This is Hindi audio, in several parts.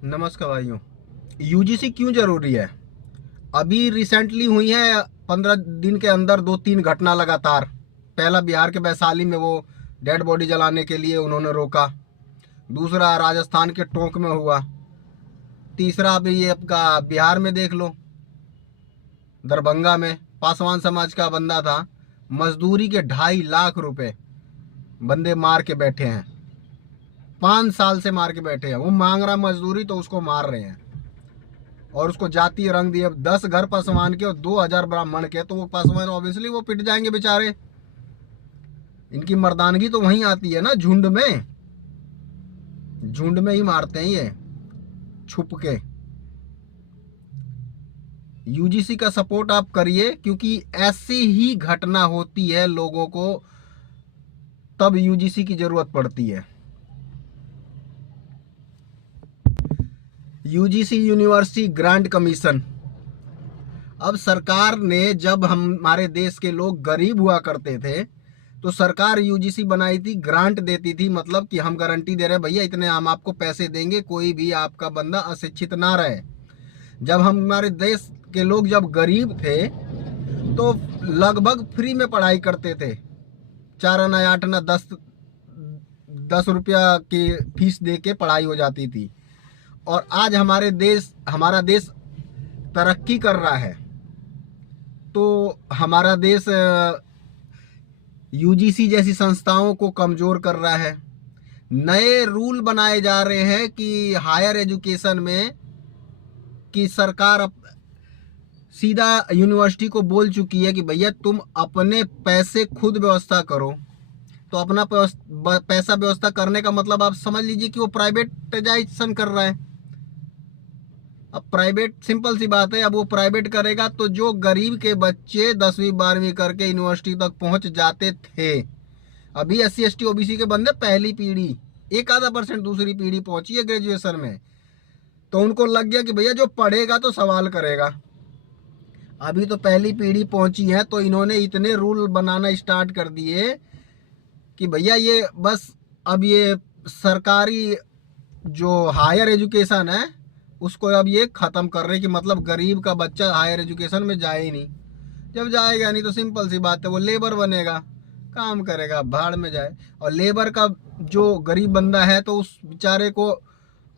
नमस्कार भाइयों। यूजीसी क्यों जरूरी है? अभी रिसेंटली हुई है 15 दिन के अंदर दो तीन घटना लगातार। पहला बिहार के वैशाली में वो डेड बॉडी जलाने के लिए उन्होंने रोका। दूसरा राजस्थान के टोंक में हुआ। तीसरा अभी ये आपका बिहार में देख लो, दरभंगा में पासवान समाज का बंदा था। मजदूरी के 2.5 लाख रुपए बंदे मार के बैठे हैं। 5 साल से मार के बैठे हैं। वो मांग रहा मजदूरी तो उसको मार रहे हैं और उसको जातीय रंग दिए। 10 घर पासवान के और 2,000 ब्राह्मण के, तो वो पासवान ऑब्वियसली वो पिट जाएंगे बेचारे। इनकी मर्दानगी तो वहीं आती है ना, झुंड में। झुंड में ही मारते हैं ये, छुप के। यूजीसी का सपोर्ट आप करिए, क्योंकि ऐसी ही घटना होती है लोगों को, तब यूजीसी की जरूरत पड़ती है। UGC university grant commission. अब सरकार ने, जब हमारे देश के लोग गरीब हुआ करते थे तो सरकार यूजीसी बनाई थी, ग्रांट देती थी। मतलब कि हम गारंटी दे रहे हैं भैया इतने हम आपको पैसे देंगे, कोई भी आपका बंदा अशिक्षित ना रहे। जब हमारे देश के लोग जब गरीब थे तो लगभग फ्री में पढ़ाई करते थे। 4 आना 8 आना 10 रुपया की फीस दे के पढ़ाई हो जाती थी। और आज हमारा देश तरक्की कर रहा है, तो हमारा देश यूजीसी जैसी संस्थाओं को कमजोर कर रहा है। नए रूल बनाए जा रहे हैं कि हायर एजुकेशन में, कि सरकार सीधा यूनिवर्सिटी को बोल चुकी है कि भैया तुम अपने पैसे खुद व्यवस्था करो। तो अपना पैसा व्यवस्था करने का मतलब आप समझ लीजिए कि वो प्राइवेटाइजेशन कर रहा है। अब प्राइवेट, सिंपल सी बात है, अब वो प्राइवेट करेगा तो जो गरीब के बच्चे 10वीं 12वीं करके यूनिवर्सिटी तक पहुंच जाते थे, अभी SC ST OBC के बंदे पहली पीढ़ी, 1 आधा % दूसरी पीढ़ी पहुंची है ग्रेजुएशन में, तो उनको लग गया कि भैया जो पढ़ेगा तो सवाल करेगा। अभी तो पहली पीढ़ी पहुंची है, तो इन्होंने इतने रूल बनाना स्टार्ट कर दिए कि भैया ये बस अब ये सरकारी जो हायर एजुकेशन है उसको अब ये खत्म कर रहे कि मतलब गरीब का बच्चा हायर एजुकेशन में जाए ही नहीं। जब जाएगा नहीं तो सिंपल सी बात है वो लेबर बनेगा, काम करेगा, भाड़ में जाए। और लेबर का जो गरीब बंदा है तो उस बेचारे को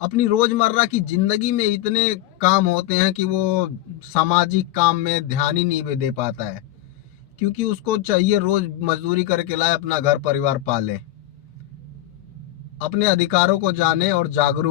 अपनी रोजमर्रा की जिंदगी में इतने काम होते हैं कि वो सामाजिक काम में ध्यान ही नहीं दे पाता है, क्योंकि उसको चाहिए रोज मजदूरी करके लाए, अपना घर परिवार पाले, अपने अधिकारों को जाने और जागरूक